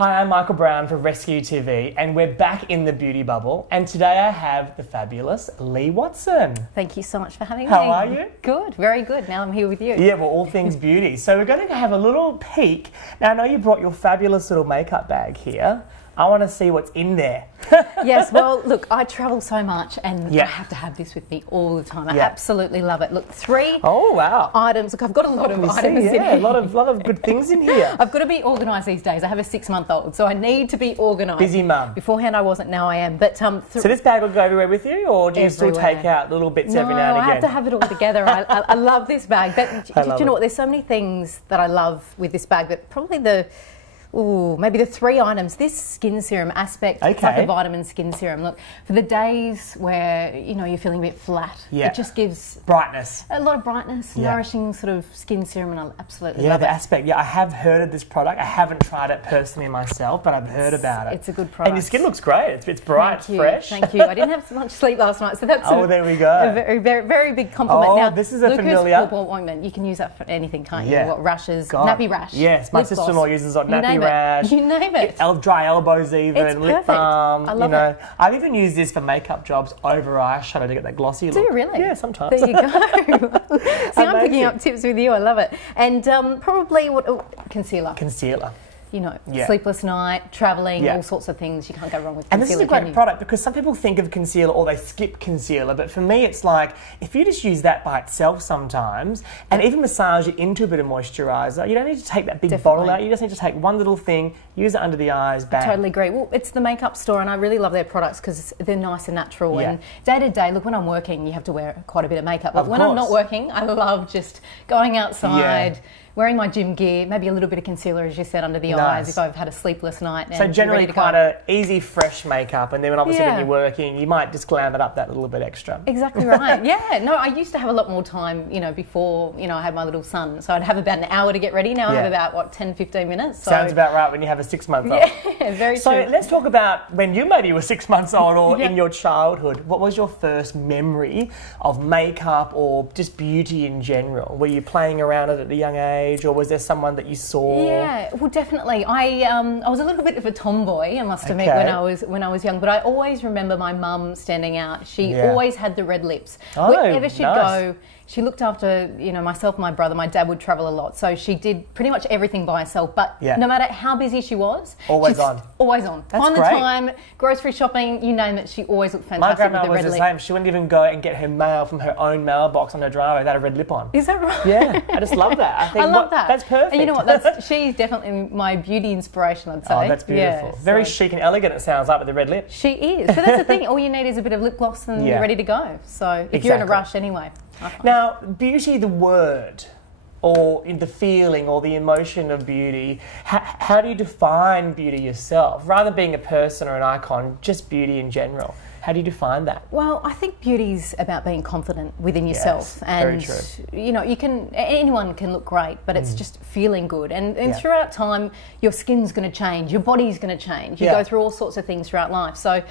Hi, I'm Michael Brown for RESCU TV, and we're back in the beauty bubble. And today I have the fabulous Lee Watson. Thank you so much for having me. How are you? Good, very good. Now I'm here with you. Yeah, well, all things beauty. So we're going to have a little peek. Now, I know you brought your fabulous little makeup bag here. I want to see what's in there. Yes, well, look, I travel so much and I have to have this with me all the time. I absolutely love it. Look, 3 items. Look, I've got a lot of items in here. A lot of good things in here. I've got to be organised these days. I have a 6-month-old, so I need to be organised. Busy mum. Beforehand I wasn't, now I am. But so this bag will go everywhere with you, or do you still take out little bits every now and again? No, I have to have it all together. I love this bag. But do you know what? There's so many things that I love with this bag, but probably maybe the 3 items. This skin serum aspect, it's like a vitamin skin serum. Look, for the days where, you know, you're feeling a bit flat, it just gives brightness. A lot of brightness, nourishing sort of skin serum, and I absolutely love it. Aspect. Yeah, I have heard of this product. I haven't tried it personally myself, but I've heard about it. It's a good product. And your skin looks great. It's bright, fresh. Thank you. I didn't have much sleep last night, so that's there we go. A very, very, very big compliment. Now, this is a familiar. Lucas Purple ointment. You can use that for anything, can't you? What, rashes, nappy rash. Yes, my sister-in-law uses it on nappy rash. You name it. Dry elbows even, it's lip balm. I love it. I've even used this for makeup jobs over eyeshadow to get that glossy look. Do you really? Yeah, sometimes. There you go. See, I'm picking up tips with you. I love it. And probably concealer. Concealer. You know, sleepless night, travelling, all sorts of things. You can't go wrong with concealer. And this is a great product because some people think of concealer or they skip concealer, but for me it's like, if you just use that by itself sometimes, and even massage it into a bit of moisturiser, you don't need to take that big bottle out, you just need to take one little thing, use it under the eyes, bang. I totally agree. Well, it's the makeup store and I really love their products because they're nice and natural. And day to day, look, when I'm working, you have to wear quite a bit of makeup. But when I'm not working, I love just going outside, wearing my gym gear, maybe a little bit of concealer, as you said, under the eyes if I've had a sleepless night. And so generally quite an easy, fresh makeup, and then obviously when you're working, you might just glam it up that little bit extra. Exactly right. No, I used to have a lot more time, you know, before, you know, I had my little son. So I'd have about an hour to get ready. Now I have about, what, 10, 15 minutes? So. Sounds about right when you have a 6-month-old. Yeah, very true. So let's talk about when you maybe were 6 months old or in your childhood. What was your first memory of makeup or just beauty in general? Were you playing around it at a young age, or was there someone that you saw? Yeah, well, definitely. I was a little bit of a tomboy, I must admit, when I was young. But I always remember my mum standing out. She always had the red lips. Wherever she'd go, she looked after, you know, myself and my brother. My dad would travel a lot, so she did pretty much everything by herself. But no matter how busy she was, always on. Always on. Find the time, grocery shopping, you name it. She always looked fantastic. My grandma was the same. She wouldn't even go and get her mail from her own mailbox on her driveway without a red lip on. Is that right? Yeah, I just love that. I love that. That's perfect. And you know what? She's definitely my beauty inspiration, I'd say. Oh, that's beautiful. Yeah, very chic and elegant, it sounds like, with the red lip. She is. But that's the thing. All you need is a bit of lip gloss and you're ready to go. So if you're in a rush anyway. Now, beauty, the word, or the feeling or the emotion of beauty, how do you define beauty yourself? Rather than being a person or an icon, just beauty in general. How do you define that? Well, I think beauty's about being confident within yourself. And, very true. You know, anyone can look great, but it's just feeling good. And throughout time, your skin's going to change, your body's going to change. You go through all sorts of things throughout life. So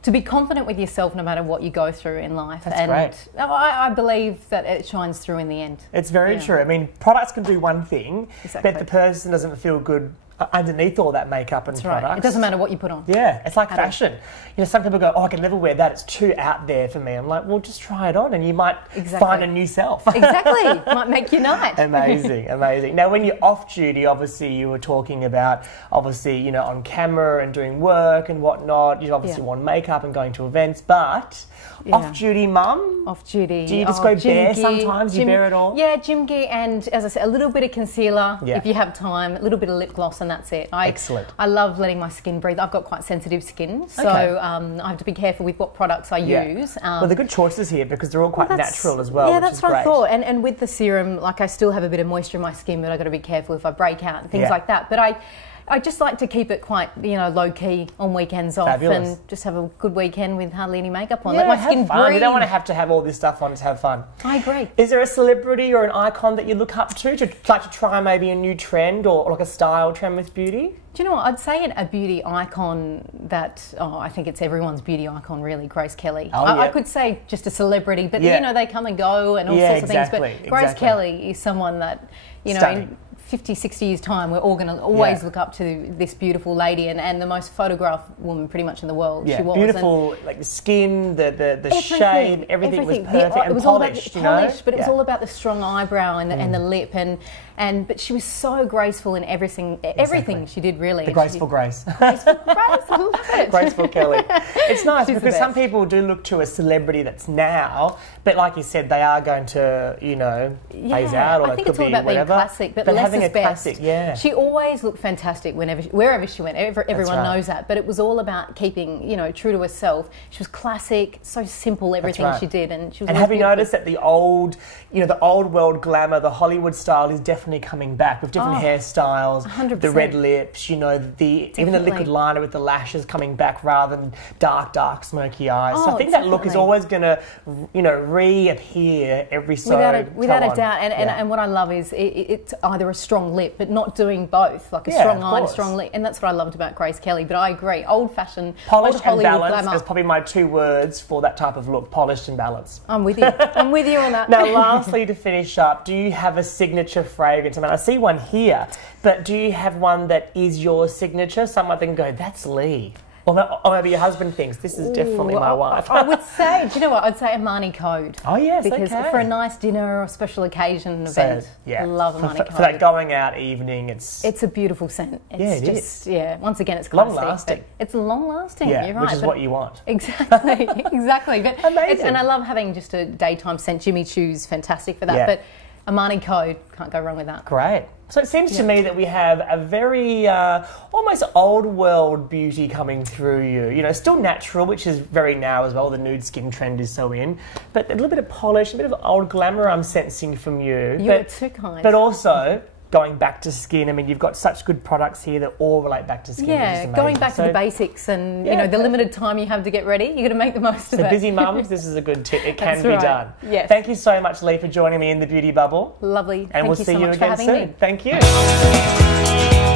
to be confident with yourself no matter what you go through in life. That's great. I believe that it shines through in the end. It's very true. I mean, products can do one thing, but the person doesn't feel good underneath all that makeup and products. It doesn't matter what you put on. Yeah, it's like fashion. You know, some people go, oh, I can never wear that, it's too out there for me. I'm like, well, just try it on and you might find a new self. Exactly. Might make your night. Amazing, amazing. Now, when you're off duty, obviously you were talking about, you know, on camera and doing work and whatnot. You obviously want makeup and going to events, but off-duty mum? Off-duty. Do you just go bare sometimes? You bare it all? Yeah, gym gear and, as I said, a little bit of concealer if you have time, a little bit of lip gloss and that's it. Excellent. I love letting my skin breathe. I've got quite sensitive skin, so I have to be careful with what products I use. Well, they're good choices here because they're all quite natural as well, yeah, that's what I thought. And with the serum, like I still have a bit of moisture in my skin, but I've got to be careful if I break out and things like that. But I just like to keep it quite, you know, low key on weekends off and just have a good weekend with hardly any makeup on. Yeah, let my skin breathe. You don't want to have all this stuff on to have fun. I agree. Is there a celebrity or an icon that you look up to like to try maybe a new trend or like a style trend with beauty? Do you know what? I'd say a beauty icon that, I think it's everyone's beauty icon really, Grace Kelly. I could say just a celebrity, but you know, they come and go and all sorts of things. But Grace Kelly is someone that, you know, 50, 60 years' time, we're all going to always look up to this beautiful lady and the most photographed woman pretty much in the world. Yeah, she was. Beautiful, like the skin, the shape, everything was perfect and it was polished, all about polished, but it was all about the strong eyebrow and the lip but she was so graceful in everything she did, really. The graceful Grace. Graceful Grace, I love it. Graceful Kelly. It's nice She's because some people do look to a celebrity that's now, but like you said, they are going to, you know, phase out, or I think it it's could all be about whatever. being classic, but less having is a best. classic, yeah. She always looked fantastic wherever she went. Everyone right. knows that, but it was all about keeping, you know, true to herself. She was classic, so simple, everything right. she did, and she was. And have you noticed that the old world glamour, the Hollywood style, is definitely coming back with different hairstyles, 100%. the red lips, you know, even the liquid liner with the lashes coming back rather than dark smoky eyes. So I think that look is always going to, you know, reappear every so without a doubt. And what I love is it's either a strong lip, but not doing both, like a strong eye and a strong lip. And that's what I loved about Grace Kelly. But I agree, old-fashioned, polished old Hollywood and balanced glamour. is probably my 2 words for that type of look: polished and balanced. I'm with you. I'm with you on that. Now, lastly, to finish up, do you have a signature fragrance? I mean, I see one here, but do you have one that is your signature? Someone that can go, that's Lee. Or maybe your husband thinks, this is definitely my wife. I would say, do you know what? I'd say Armani Code. Oh, yes, because for a nice dinner or a special occasion event, I love Armani Code. For that going out evening, it's a beautiful scent. It is. Yeah, once again, it's classic. Long-lasting. It's long-lasting, yeah, you're right. which is what you want. Exactly, exactly. But amazing. And I love having just a daytime scent. Jimmy Choo's fantastic for that. Yeah. But Armani Code, can't go wrong with that. Great. So it seems to me that we have a very almost old world beauty coming through you. You know, still natural, which is very now as well. The nude skin trend is so in. But a little bit of polish, a bit of old glamour I'm sensing from you. You're too kind. But also going back to skin. I mean, you've got such good products here that all relate back to skin. Yeah, going back to the basics and, you know, the limited time you have to get ready, you've got to make the most of it. So busy mums, this is a good tip. It can be done. Yes. Thank you so much, Lee, for joining me in the Beauty Bubble. Lovely. And we'll see you again soon. me. Thank you.